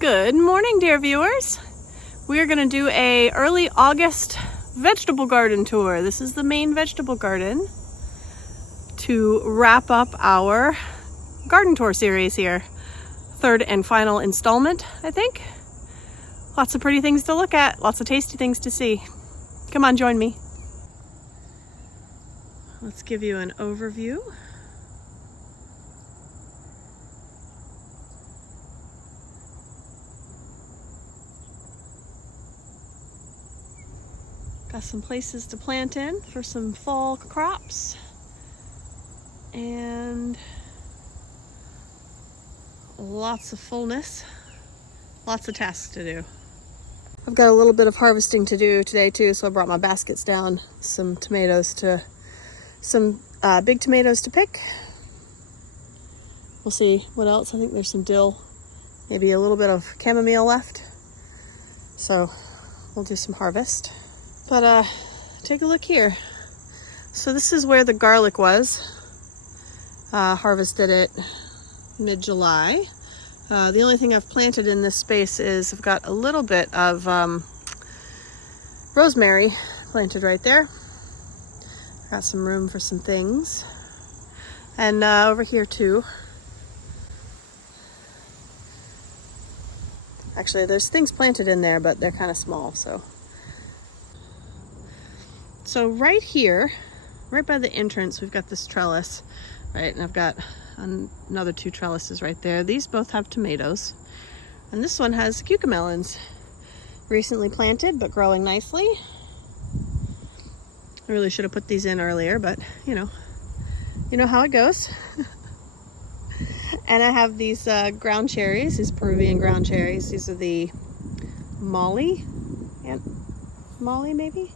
Good morning, dear viewers. We are going to do a early August vegetable garden tour. This is the main vegetable garden to wrap up our garden tour series here. Third and final installment, I think. Lots of pretty things to look at, lots of tasty things to see. Come on, join me. Let's give you an overview. Got some places to plant in for some fall crops and lots of fullness, lots of tasks to do. I've got a little bit of harvesting to do today too, so I brought my baskets down, some big tomatoes to pick. We'll see what else. I think there's some dill, maybe a little bit of chamomile left, so we'll do some harvest. But take a look here. So this is where the garlic was. Harvested it mid-July. The only thing I've planted in this space is I've got a little bit of rosemary planted right there. Got some room for some things. And over here too. Actually, there's things planted in there, but they're kind of small, so. So right here, right by the entrance, we've got this trellis, right? And I've got another two trellises right there. These both have tomatoes. And this one has cucamelons. Recently planted, but growing nicely. I really should have put these in earlier, but you know how it goes. And I have these ground cherries, these Peruvian ground cherries. These are the Molly maybe?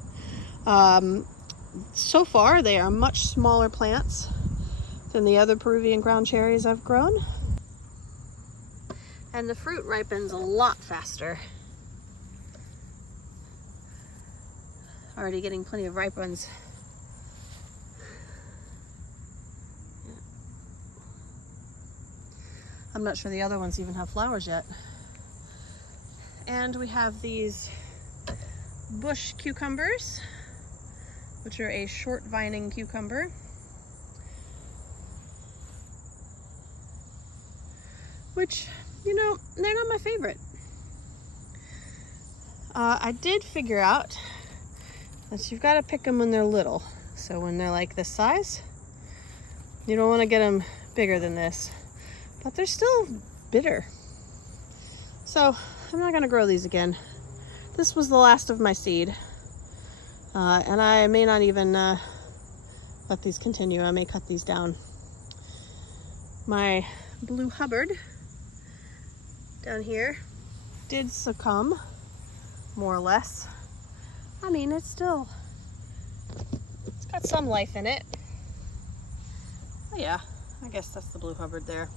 So far they are much smaller plants than the other Peruvian ground cherries I've grown. And the fruit ripens a lot faster. Already getting plenty of ripe ones. I'm not sure the other ones even have flowers yet. And we have these bush cucumbers, which are a short vining cucumber. Which, they're not my favorite. I did figure out that you've got to pick them when they're little. So when they're like this size, you don't want to get them bigger than this. But they're still bitter. So I'm not going to grow these again. This was the last of my seed. And I may not even let these continue. I may cut these down. My Blue Hubbard down here did succumb, more or less. I mean, it's got some life in it. Oh yeah, I guess that's the Blue Hubbard there.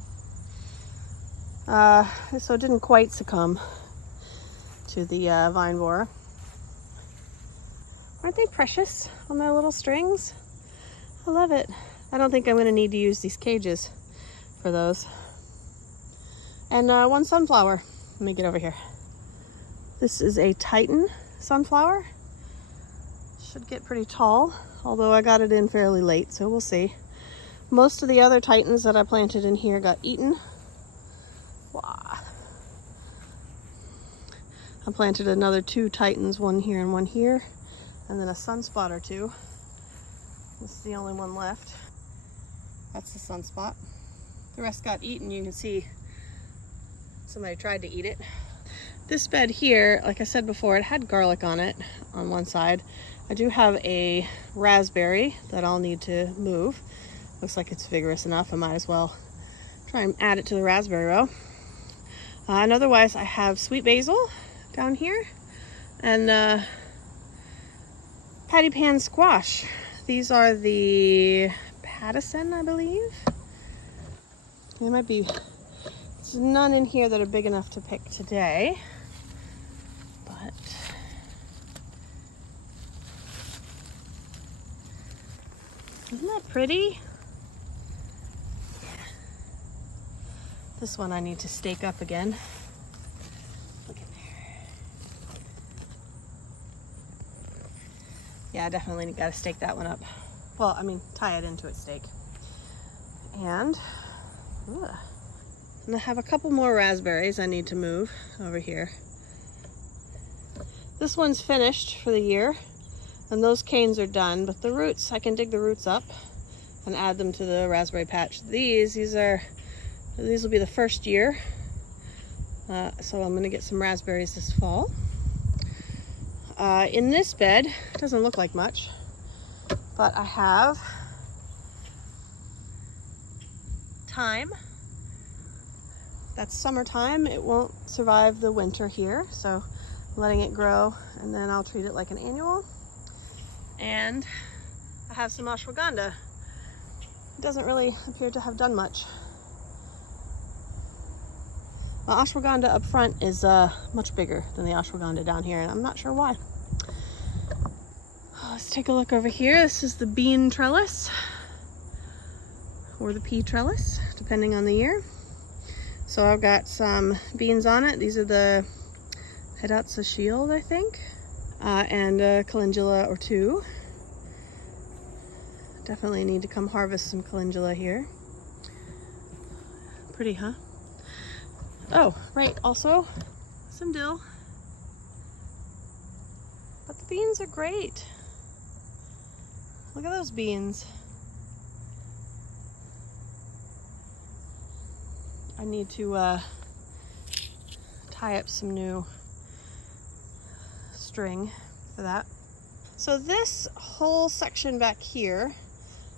So it didn't quite succumb to the vine borer. Aren't they precious on their little strings? I love it. I don't think I'm going to need to use these cages for those. And one sunflower. Let me get over here. This is a Titan sunflower. Should get pretty tall, although I got it in fairly late, so we'll see. Most of the other Titans that I planted in here got eaten. Wow. I planted another two Titans, one here and one here, and then a sunspot or two. This is the only one left. That's the sunspot. The rest got eaten. You can see somebody tried to eat it. This bed here, like I said before, it had garlic on it on one side. I do have a raspberry that I'll need to move. Looks like it's vigorous enough. I might as well try and add it to the raspberry row. And otherwise, I have sweet basil down here and patty pan squash. These are the Pattison, I believe. There might be, there's none in here that are big enough to pick today, but isn't that pretty? This one I need to stake up again. Yeah, I definitely got to stake that one up. Well, I mean, tie it into its stake. And I have a couple more raspberries I need to move over here. This one's finished for the year, and those canes are done, but the roots, I can dig the roots up and add them to the raspberry patch. These will be the first year, so I'm gonna get some raspberries this fall. In this bed, it doesn't look like much, but I have thyme. That's summertime. It won't survive the winter here, so I'm letting it grow, and then I'll treat it like an annual. And I have some ashwagandha. It doesn't really appear to have done much. The ashwagandha up front is much bigger than the ashwagandha down here, and I'm not sure why. Let's take a look over here. This is the bean trellis, or the pea trellis, depending on the year. So I've got some beans on it. These are the Hidatsa Shield, I think, and a calendula or two. Definitely need to come harvest some calendula here. Pretty, huh? Oh, right, also some dill. But the beans are great. Look at those beans. I need to tie up some new string for that. So this whole section back here,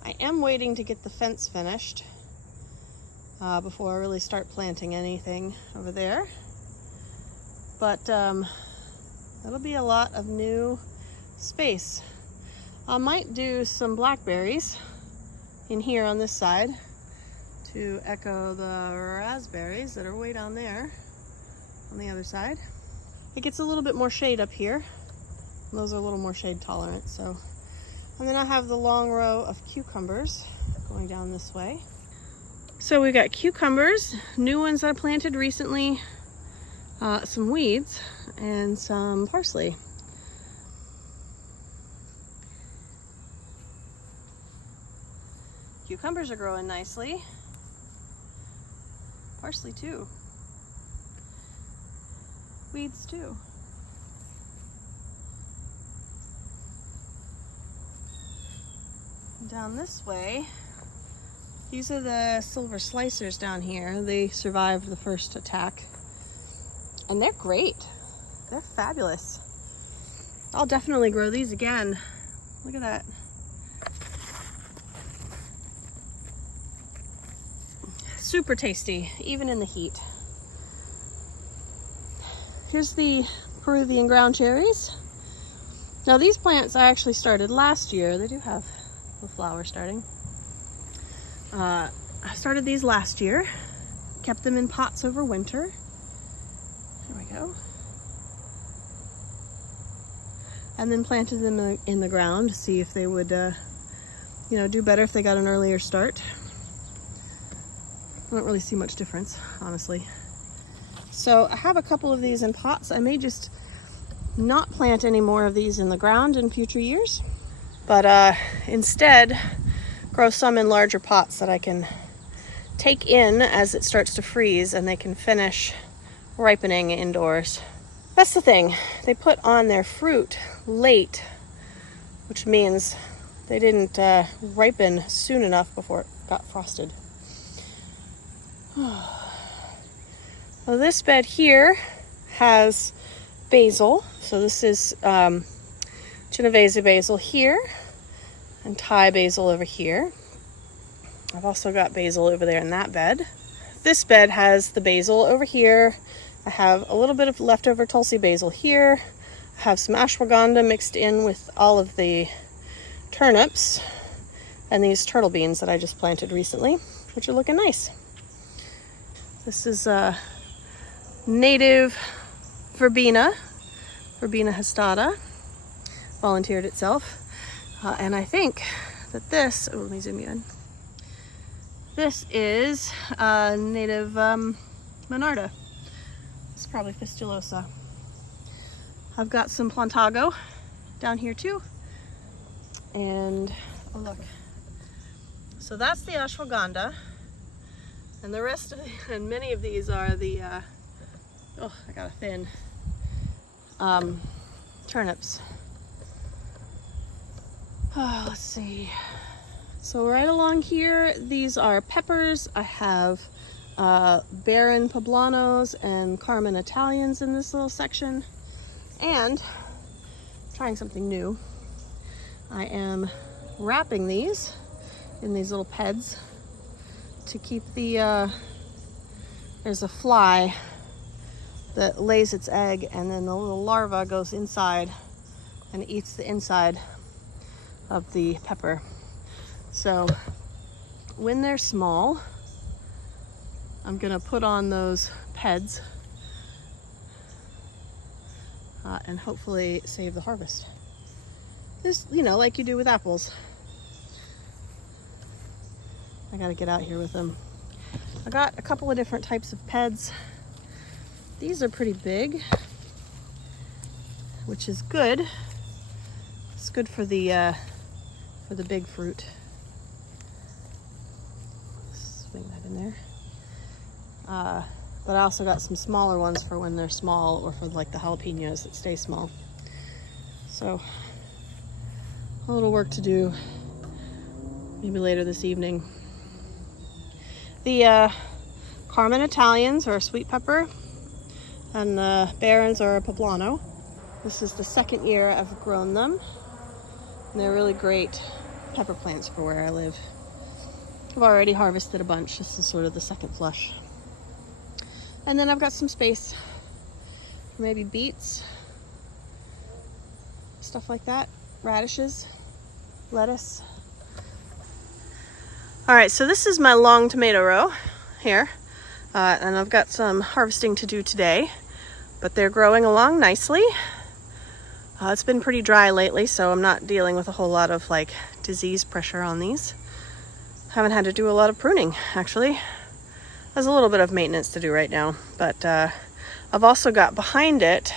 I am waiting to get the fence finished before I really start planting anything over there. But that'll be a lot of new space. I might do some blackberries in here on this side to echo the raspberries that are way down there on the other side. It gets a little bit more shade up here. Those are a little more shade tolerant, so. And then I have the long row of cucumbers going down this way. So we got cucumbers, new ones I planted recently, some weeds, and some parsley. Cucumbers are growing nicely. Parsley too. Weeds too. Down this way, these are the silver slicers down here. They survived the first attack, and they're great. They're fabulous. I'll definitely grow these again. Look at that. Super tasty, even in the heat. Here's the Peruvian ground cherries. Now these plants I actually started last year. They do have the flower starting. I started these last year, kept them in pots over winter. There we go. And then planted them in the ground to see if they would, do better if they got an earlier start. I don't really see much difference, honestly. So I have a couple of these in pots. I may just not plant any more of these in the ground in future years, but instead grow some in larger pots that I can take in as it starts to freeze, and they can finish ripening indoors. That's the thing. They put on their fruit late, which means they didn't ripen soon enough before it got frosted. Well, this bed here has basil. So this is Genovese basil here and Thai basil over here. I've also got basil over there in that bed. This bed has the basil over here. I have a little bit of leftover Tulsi basil here. I have some ashwagandha mixed in with all of the turnips and these turtle beans that I just planted recently, which are looking nice. This is a native verbena hastata, volunteered itself. And I think that this, let me zoom you in. This is native Monarda. It's probably fistulosa. I've got some plantago down here too. And oh look, so that's the ashwagandha, and the rest of and many of these are the oh, I got a thin turnips. Oh, let's see. So right along here, these are peppers. I have Baron Poblanos and Carmen Italians in this little section. And trying something new, I am wrapping these in these little peds to keep the, there's a fly that lays its egg, and then the little larva goes inside and eats the inside of the pepper. So when they're small, I'm gonna put on those peds and hopefully save the harvest. Just, you know, like you do with apples. I gotta get out here with them. I got a couple of different types of peds. These are pretty big, which is good. It's good for the big fruit. Swing that in there. But I also got some smaller ones for when they're small, or for like the jalapenos that stay small. So a little work to do maybe later this evening. The Carmen Italians are a sweet pepper, and the Barons are a poblano. This is the second year I've grown them, and they're really great pepper plants for where I live. I've already harvested a bunch. This is sort of the second flush. And then I've got some space for maybe beets, stuff like that, radishes, lettuce. All right, so this is my long tomato row here, and I've got some harvesting to do today, but they're growing along nicely. It's been pretty dry lately, so I'm not dealing with a whole lot of like disease pressure on these. Haven't had to do a lot of pruning, actually. There's a little bit of maintenance to do right now, but I've also got behind it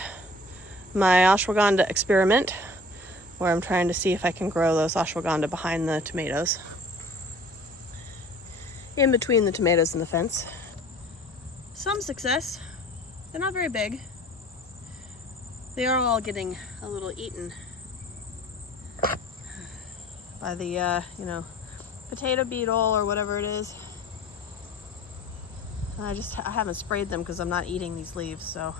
my ashwagandha experiment, where I'm trying to see if I can grow those ashwagandha behind the tomatoes, in between the tomatoes and the fence. Some success. They're not very big. They are all getting a little eaten by the you know, potato beetle or whatever it is. I haven't sprayed them because I'm not eating these leaves, so.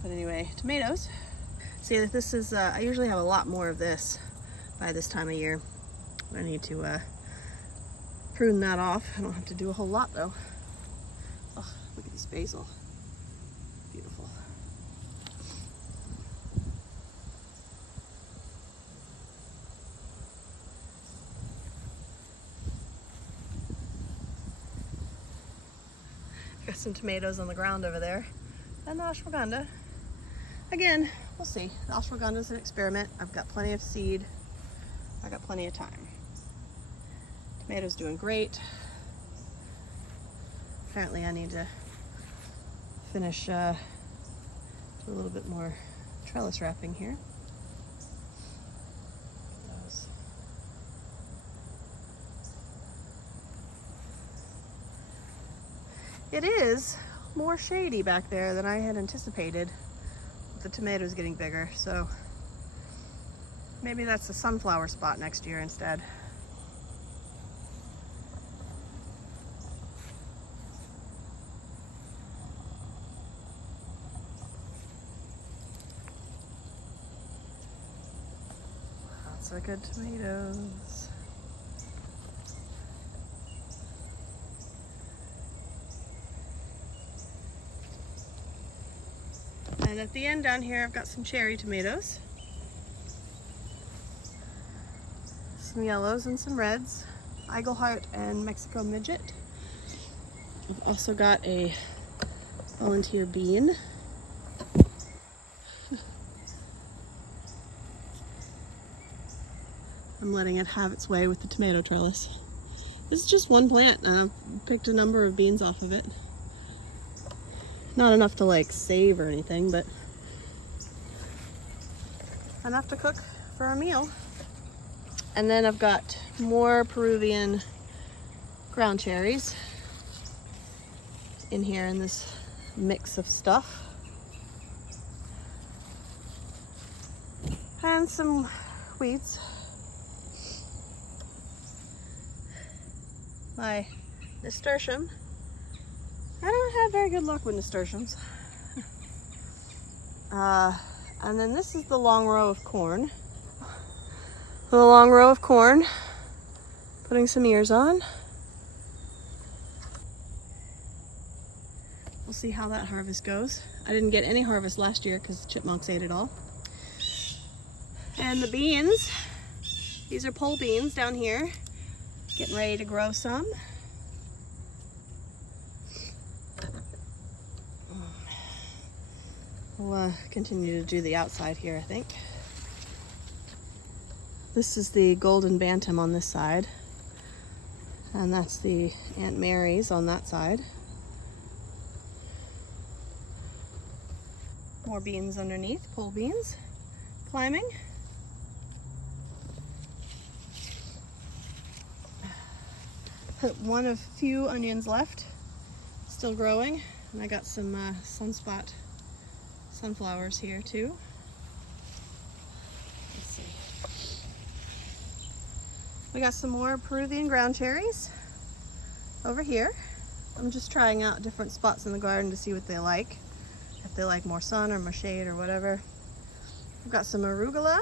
But anyway, tomatoes. See, this is, I usually have a lot more of this by this time of year. I need to prune that off. I don't have to do a whole lot though. Oh, look at this basil. Beautiful. Got some tomatoes on the ground over there, and the ashwagandha. Again, we'll see. The ashwagandha is an experiment. I've got plenty of seed. I got plenty of time. Tomatoes doing great. Apparently I need to finish, do a little bit more trellis wrapping here. It is more shady back there than I had anticipated, with the tomatoes getting bigger, so maybe that's the sunflower spot next year instead. Lots of good tomatoes. And at the end down here, I've got some cherry tomatoes. Some yellows and some reds. Eagleheart and Mexico Midget. I've also got a volunteer bean. I'm letting it have its way with the tomato trellis. This is just one plant, and I've picked a number of beans off of it. Not enough to like save or anything, but enough to cook for a meal. And then I've got more Peruvian ground cherries in here in this mix of stuff. And some weeds. My nasturtium. I don't have very good luck with nasturtiums. And then this is the long row of corn. The long row of corn. Putting some ears on. We'll see how that harvest goes. I didn't get any harvest last year because the chipmunks ate it all. And the beans, these are pole beans down here, getting ready to grow some. We'll continue to do the outside here, I think. This is the golden bantam on this side, and that's the Aunt Mary's on that side. More beans underneath, pole beans, climbing. One of few onions left, still growing, and I got some sunspot sunflowers here too. Let's see. We got some more Peruvian ground cherries over here. I'm just trying out different spots in the garden to see what they like. If they like more sun or more shade or whatever. We've got some arugula.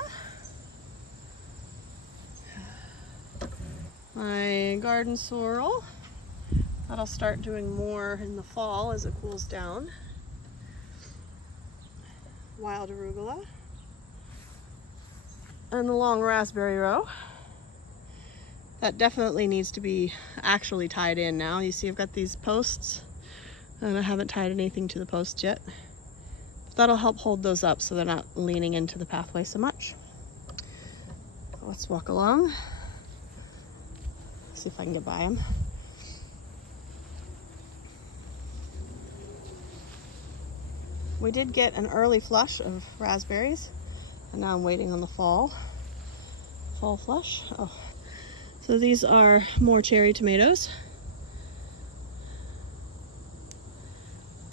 My garden sorrel. That'll start doing more in the fall as it cools down. Wild arugula. And the long raspberry row. That definitely needs to be actually tied in now. You see I've got these posts and I haven't tied anything to the posts yet. But that'll help hold those up so they're not leaning into the pathway so much. Let's walk along. See if I can get by them. We did get an early flush of raspberries, and now I'm waiting on the fall flush. Oh, so these are more cherry tomatoes.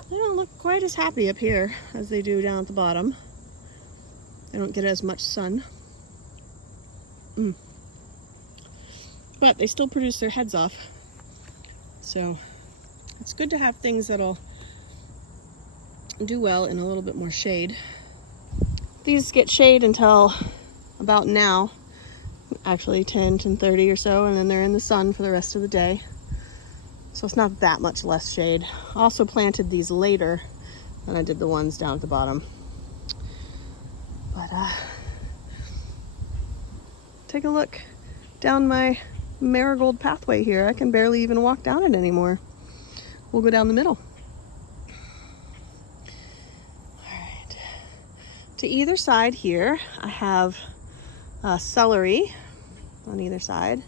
They don't look quite as happy up here as they do down at the bottom. They don't get as much sun. But they still produce their heads off. So it's good to have things that'll do well in a little bit more shade. These get shade until about now, actually 10:30 or so, and then they're in the sun for the rest of the day. So it's not that much less shade. I also planted these later than I did the ones down at the bottom. But take a look down my marigold pathway here. I can barely even walk down it anymore. We'll go down the middle. All right. To either side here, I have celery on either side.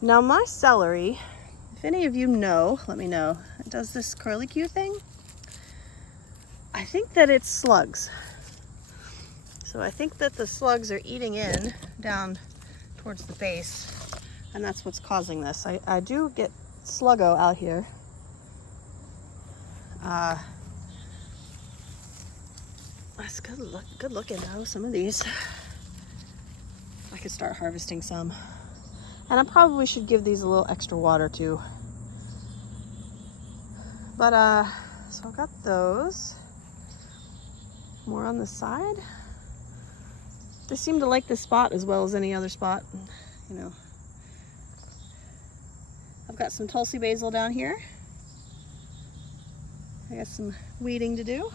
Now my celery, if any of you know, let me know. It does this curlicue thing. I think that it's slugs. So I think that the slugs are eating in down towards the base. And that's what's causing this. I do get sluggo out here. That's good looking though, some of these. I could start harvesting some. And I probably should give these a little extra water too. But so I've got those. More on the side. They seem to like this spot as well as any other spot, you know. I've got some Tulsi basil down here. I got some weeding to do.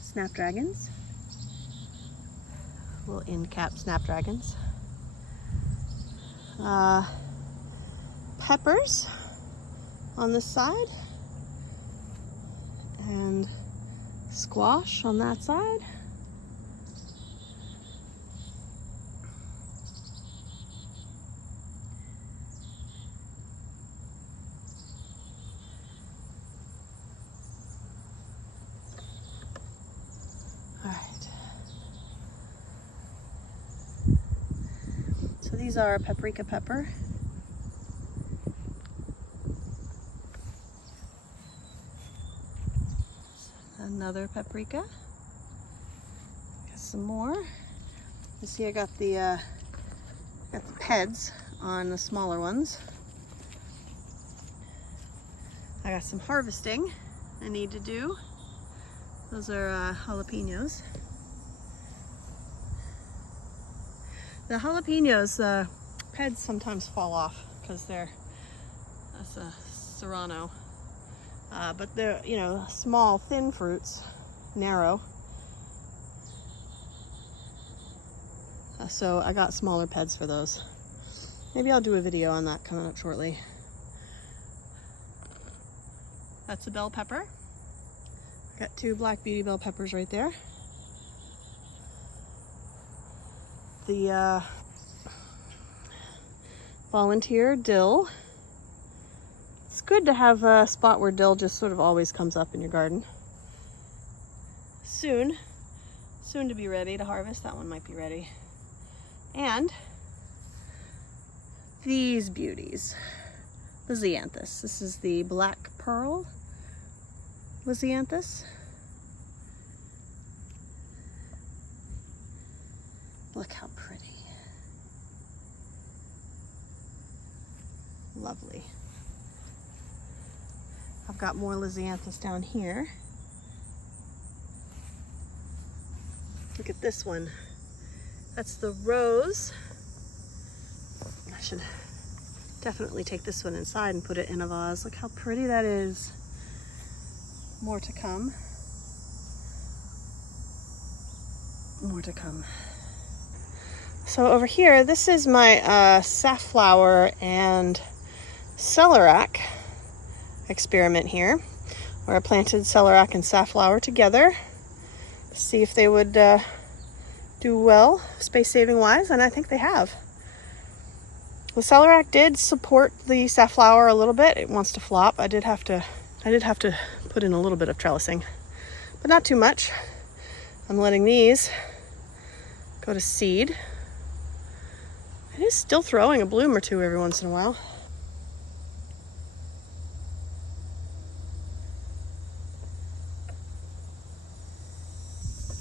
Snapdragons. Little end cap snapdragons. Peppers on this side. And squash on that side. these are paprika pepper. Another paprika. Got some more. You see, I got the peds on the smaller ones. I got some harvesting I need to do. Those are jalapenos. The jalapenos, the peds sometimes fall off because that's a serrano. But they're, you know, small, thin fruits, narrow. So I got smaller peds for those. Maybe I'll do a video on that coming up shortly. That's a bell pepper. I got 2 black beauty bell peppers right there. The volunteer dill. It's good to have a spot where dill just sort of always comes up in your garden. Soon to be ready to harvest. That one might be ready. And these beauties, the Lisianthus. This is the black pearl Lisianthus. Look how pretty. Lovely. I've got more Lisianthus down here. Look at this one. That's the rose. I should definitely take this one inside and put it in a vase. Look how pretty that is. More to come. More to come. So over here, this is my safflower and celeriac experiment here, where I planted celeriac and safflower together to see if they would do well space-saving wise, and I think they have. The celeriac did support the safflower a little bit. It wants to flop. I did have to put in a little bit of trellising, but not too much. I'm letting these go to seed. It is still throwing a bloom or two every once in a while.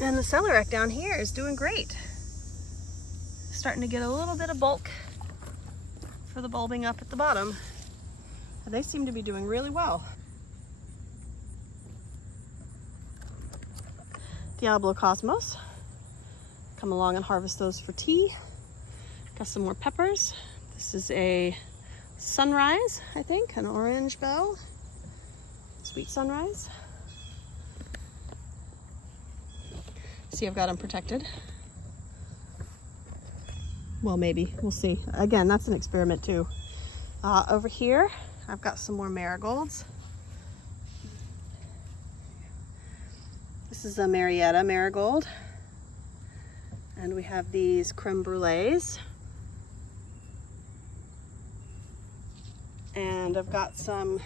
And the celeriac down here is doing great. Starting to get a little bit of bulk for the bulbing up at the bottom. And they seem to be doing really well. Diablo Cosmos. Come along and harvest those for tea. Got some more peppers. This is a sunrise, I think, an orange bell. Sweet sunrise. See, I've got them protected. Well, maybe, we'll see. Again, that's an experiment too. Over here, I've got some more marigolds. This is a Marietta marigold. And we have these creme brulees. And I've got some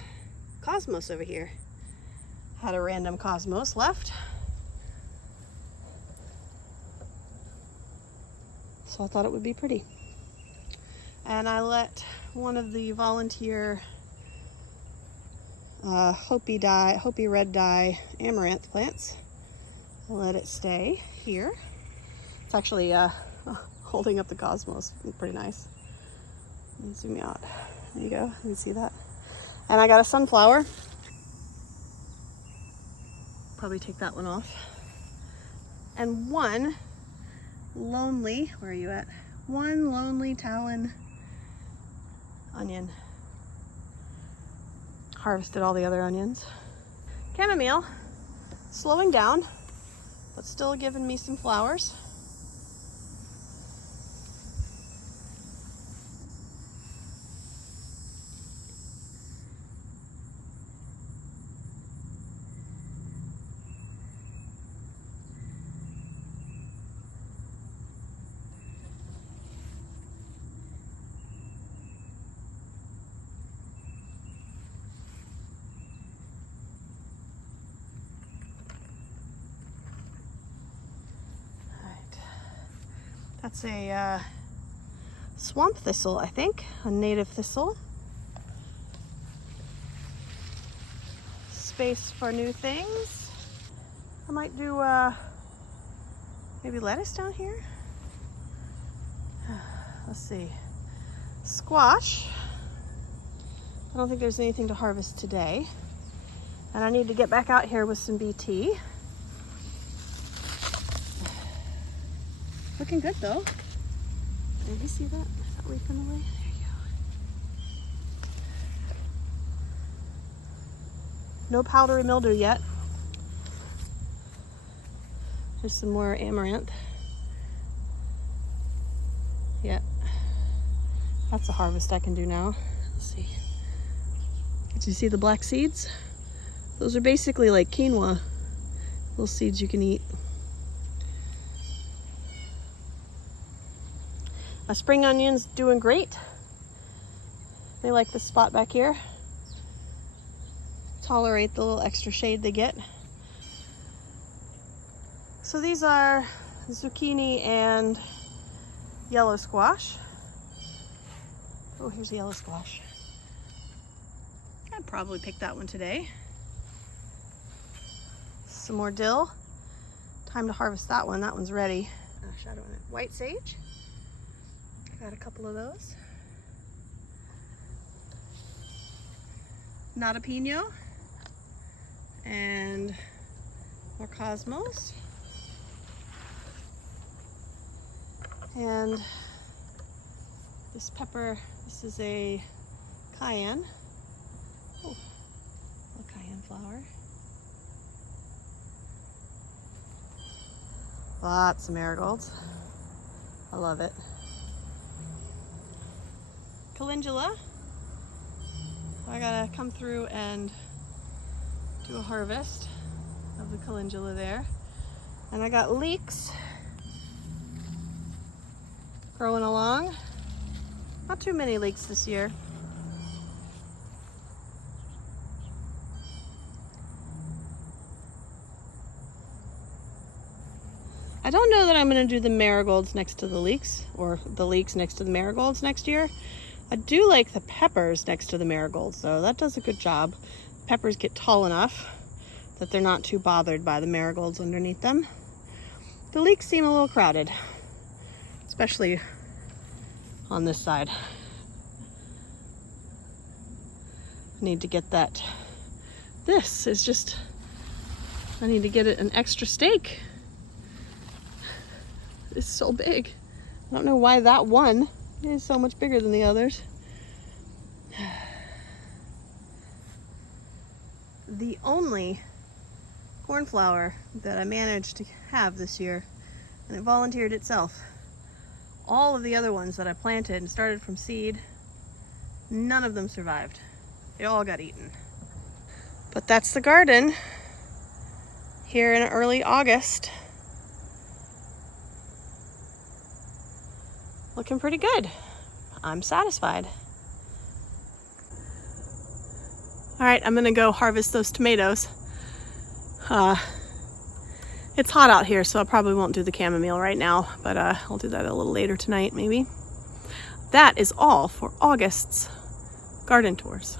cosmos over here. Had a random cosmos left. So I thought it would be pretty. And I let one of the volunteer Hopi red dye amaranth plants, I let it stay here. It's actually holding up the cosmos. Pretty nice. Let me zoom out. There you go. You can see that. And I got a sunflower. Probably take that one off. And one lonely, where are you at? One lonely talon onion. Harvested all the other onions. Chamomile, slowing down, but still giving me some flowers. That's a swamp thistle, I think, a native thistle. Space for new things. I might do maybe lettuce down here. Let's see. Squash. I don't think there's anything to harvest today. And I need to get back out here with some BT. Looking good though. Did you see that? Is that leaf in the way? There you go. No powdery mildew yet. There's some more amaranth. Yeah. That's a harvest I can do now. Let's see. Did you see the black seeds? Those are basically like quinoa. Little seeds you can eat. My spring onions doing great. They like this spot back here. Tolerate the little extra shade they get. So these are zucchini and yellow squash. Oh, here's the yellow squash. I'd probably pick that one today. Some more dill. Time to harvest that one. That one's ready. Shadow in it. White sage. Got a couple of those. Nata Pino. And more cosmos. And this pepper, this is a cayenne. Oh, a cayenne flower. Lots of marigolds. I love it. Calendula. I gotta come through and do a harvest of the calendula there. And I got leeks growing along. Not too many leeks this year. I don't know that I'm going to do the marigolds next to the leeks, or the leeks next to the marigolds next year. I do like the peppers next to the marigolds, though. That does a good job. Peppers get tall enough that they're not too bothered by the marigolds underneath them. The leeks seem a little crowded, especially on this side. I need to get that. This is just, I need to get it an extra stake. It's so big. I don't know why that one is so much bigger than the others. The only cornflower that I managed to have this year, and it volunteered itself. All of the other ones that I planted and started from seed, none of them survived. They all got eaten. But that's the garden here in early August. Looking pretty good. I'm satisfied. All right, I'm gonna go harvest those tomatoes. It's hot out here, so I probably won't do the chamomile right now, but I'll do that a little later tonight, maybe. That is all for August's garden tours.